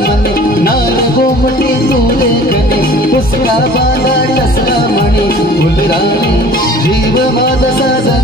मने नाल गोमटी तुले कने पुसला बांधा टसला मणी फुलराणी जीव माझा साजा